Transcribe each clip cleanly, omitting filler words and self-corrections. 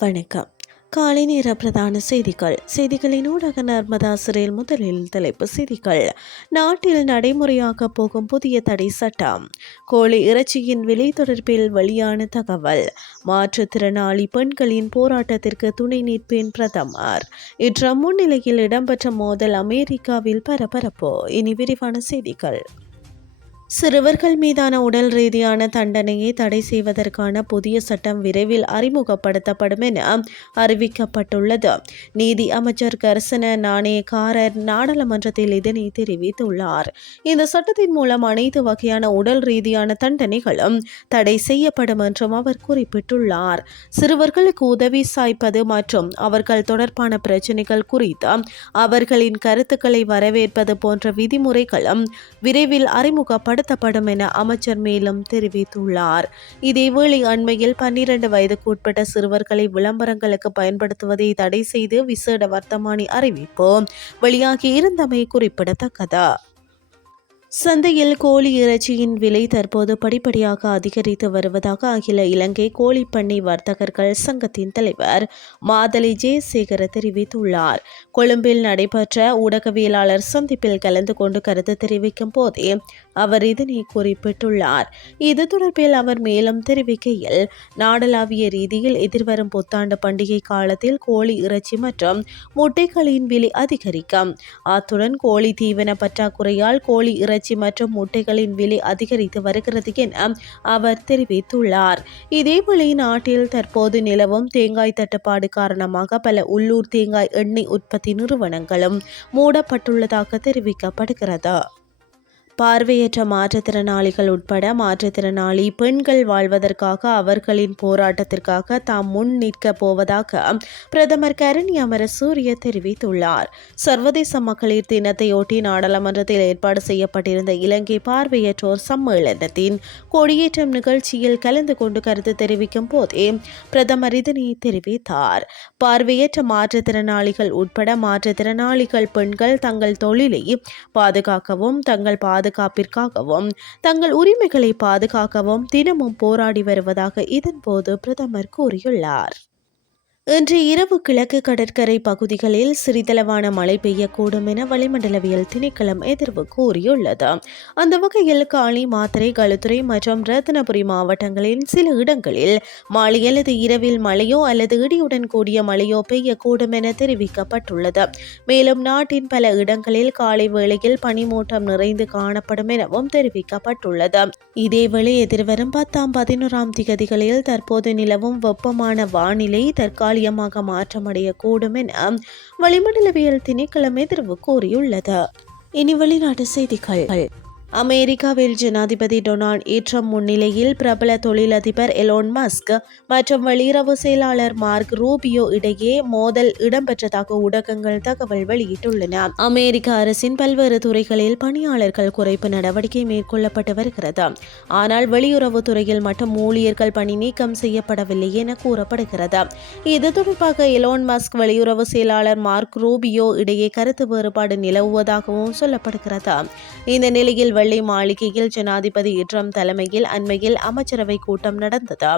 வணக்கம். காலை நேர பிரதான செய்திகளின் ஊடாக நர்மதா சிறையில் முதலில் தலைப்பு செய்திகள். நாட்டில் நடைமுறையாக போகும் புதிய தடை சட்டம். கோழி இறைச்சியின் விலை தொடர்பில் வெளியான தகவல். மாற்றுத்திறனாளி பெண்களின் போராட்டத்திற்கு துணை நிற்பேன் பிரதமர். ட்ரம்ப் முன்னிலையில் இடம்பெற்ற மோதல் அமெரிக்காவில் பரபரப்பு. இனி விரிவான செய்திகள். சிறுவர்கள் மீதான உடல் ரீதியான தண்டனையை தடை செய்வதற்கான புதிய சட்டம் விரைவில் அறிமுகப்படுத்தப்படும் என அறிவிக்கப்பட்டுள்ளது. நீதி அமைச்சர் கர்சன நாணயக்காரர் நாடாளுமன்றத்தில் இதனை தெரிவித்துள்ளார். இந்த சட்டத்தின் மூலம் அனைத்து வகையான உடல் ரீதியான தண்டனைகளும் தடை செய்யப்படும் என்றும் அவர் குறிப்பிட்டுள்ளார். சிறுவர்களுக்கு உதவி சாய்ப்பது மற்றும் அவர்கள் தொடர்பான பிரச்சினைகள் குறித்து அவர்களின் கருத்துக்களை வரவேற்பது போன்ற விதிமுறைகளும் விரைவில் அறிமுகப்படுத்தப்படும் என அமைச்சர் மேலும் தெரிவித்துள்ளார். இதேவேளை அண்மையில் 12 வயதுக்கு உட்பட்ட சிறுவர்களை விளம்பரங்களுக்கு பயன்படுத்துவதை தடை செய்து விசேட வர்த்தமானி அறிவிப்பு வெளியாகி இருந்தமை குறிப்பிடத்தக்கது. சந்தையில் கோழி இறைச்சியின் விலை தற்போது படிப்படியாக அதிகரித்து வருவதாக அகில இலங்கை கோழிப்பண்ணை வர்த்தகர்கள் சங்கத்தின் தலைவர் மாதலை ஜெயசேகர தெரிவித்துள்ளார். கொழும்பில் நடைபெற்ற ஊடகவியலாளர் சந்திப்பில் கலந்து கொண்டு கருத்து தெரிவிக்கும் போதே அவர் இதனை குறிப்பிட்டுள்ளார். இது தொடர்பில் அவர் மேலும் தெரிவிக்கையில், நாடளாவிய ரீதியில் எதிர்வரும் புத்தாண்டு பண்டிகை காலத்தில் கோழி இறைச்சி மற்றும் முட்டைகளின் விலை அதிகரிக்கும். அத்துடன் கோழி தீவன பற்றாக்குறையால் கோழி இறைச்சி மற்றும் முட்டைகளின் விலை அதிகரித்து வருகிறது என அவர் தெரிவித்துள்ளார். இதேவேளை நாட்டில் தற்போது நிலவும் தேங்காய் தட்டுப்பாடு காரணமாக பல உள்ளூர் தேங்காய் எண்ணெய் உற்பத்தி நிறுவனங்களும் மூடப்பட்டுள்ளதாக தெரிவிக்கப்படுகிறது. பார்வையற்ற மாற்றுத்திறனாளிகள் உட்பட மாற்றுத்திறனாளி பெண்கள் வாழ்வதற்காக அவர்களின் போராட்டத்திற்காக தாம் முன் நிற்கப் போவதாக பிரதமர் கரணி அமரசூரிய தெரிவித்துள்ளார். சர்வதேச மகளிர் தினத்தையொட்டி நாடாளுமன்றத்தில் ஏற்பாடு செய்யப்பட்டிருந்த இலங்கை பார்வையற்றோர் சம்மேளனத்தின் கொடியேற்றம் நிகழ்ச்சியில் கலந்து கொண்டு கருத்து தெரிவிக்கும் போதே பிரதமர் இதனை தெரிவித்தார். பார்வையற்ற மாற்றுத்திறனாளிகள் உட்பட மாற்றுத்திறனாளிகள் பெண்கள் தங்கள் தொழிலை பாதுகாக்கவும் தங்கள் பாதுகாப்பிற்காகவும் தங்கள் உரிமைகளை பாதுகாக்கவும் தினமும் போராடி வருவதாக இதன்போது பிரதமர் கூறியுள்ளார். இன்று இரவு கிழக்கு கடற்கரை பகுதிகளில் சிறிதளவான மழை பெய்யக்கூடும் என வளிமண்டலவியல் திணைக்களம் எதிர்வு கூறியுள்ளது. அந்த வகையில் காலி, மாத்தறை, களுத்துறை மற்றும் ரத்தினபுரி மாவட்டங்களின் சில இடங்களில் மாலை அல்லது இரவில் மழையோ அல்லது இடியுடன் கூடிய மழையோ பெய்யக்கூடும் என தெரிவிக்கப்பட்டுள்ளது. மேலும் நாட்டின் பல இடங்களில் காலை வேளையில் பனிமூட்டம் நிறைந்து காணப்படும் எனவும் தெரிவிக்கப்பட்டுள்ளது. இதேவேளை எதிர்வரும் 10, 11 திகதிகளில் தற்போது நிலவும் வெப்பமான வானிலை தற்காலிகமாக மாற்றமடையக்கூடும் என வளிமண்டலவியல் திணைக்களம் எதிர்வு கூறியுள்ளது. இனி வெளிநாட்டு செய்திகள். அமெரிக்காவில் ஜனாதிபதி டொனால்ட் ட்ரம்ப் முன்னிலையில் பிரபல தொழிலதிபர் எலோன் மஸ்க் மற்றும் வெளியுறவு செயலாளர் மார்க் ரூபியோ இடையே மோதல் இடம்பெற்றதாக ஊடகங்கள் தகவல் வெளியிட்டுள்ளன. அமெரிக்க அரசின் பல்வேறு துறைகளில் பணியாளர்கள் குறைப்பு நடவடிக்கை மேற்கொள்ளப்பட்டு வருகிறது. ஆனால் வெளியுறவு துறையில் மட்டும் ஊழியர்கள் பணி நீக்கம் செய்யப்படவில்லை என கூறப்படுகிறது. இது தொடர்பாக எலோன் மஸ்க் வெளியுறவு செயலாளர் மார்க் ரூபியோ இடையே கருத்து வேறுபாடு நிலவுவதாகவும் சொல்லப்படுகிறது. இந்த நிலையில் வெள்ளை மாளிகையில் ஜனாதிபதி ட்ரம்ப் தலைமையில் அண்மையில் அமைச்சரவை கூட்டம் நடந்தது.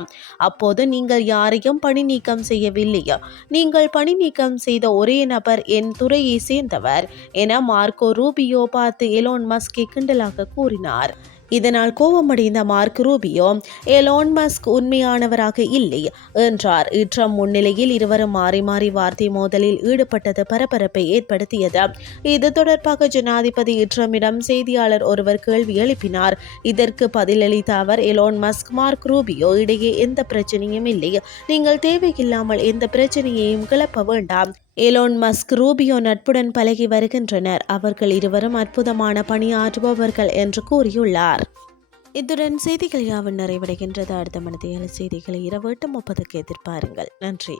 அப்போது நீங்கள் யாரையும் பணி நீக்கம் செய்யவில்லையா, நீங்கள் பணி நீக்கம் செய்த ஒரே நபர் என் துறையை சேர்ந்தவர் என மார்க்கோ ரூபியோ பார்த்து எலோன் மஸ்கை கிண்டலாக கூறினார். இதனால் கோபமடைந்த மார்க் ரூபியோ எலோன் மஸ்க் உண்மையானவராக இல்லை என்றார். ட்ரம்ப் முன்னிலையில் இருவரும் மாறி மாறி வார்த்தை மோதலில் ஈடுபட்டது பரபரப்பை ஏற்படுத்தியது. இது தொடர்பாக ஜனாதிபதி ட்ரம்பிடம் செய்தியாளர் ஒருவர் கேள்வி எழுப்பினார். இதற்கு பதிலளித்த அவர், எலோன் மஸ்க் மார்க் ரூபியோ இடையே எந்த பிரச்சனையும் இல்லை, நீங்கள் தேவையில்லாமல் எந்த பிரச்சனையையும் கிளப்ப வேண்டாம். எலோன் மஸ்க் ரூபியோ நட்புடன் பழகி வருகின்றனர், அவர்கள் இருவரும் அற்புதமான பணியாற்றுபவர்கள் என்று கூறியுள்ளார். இத்துடன் செய்திகள் யாவும் நிறைவடைகின்றது. அடுத்த மணித்தியால செய்திகளை இரவு 8:30 எதிர்பாருங்கள். நன்றி.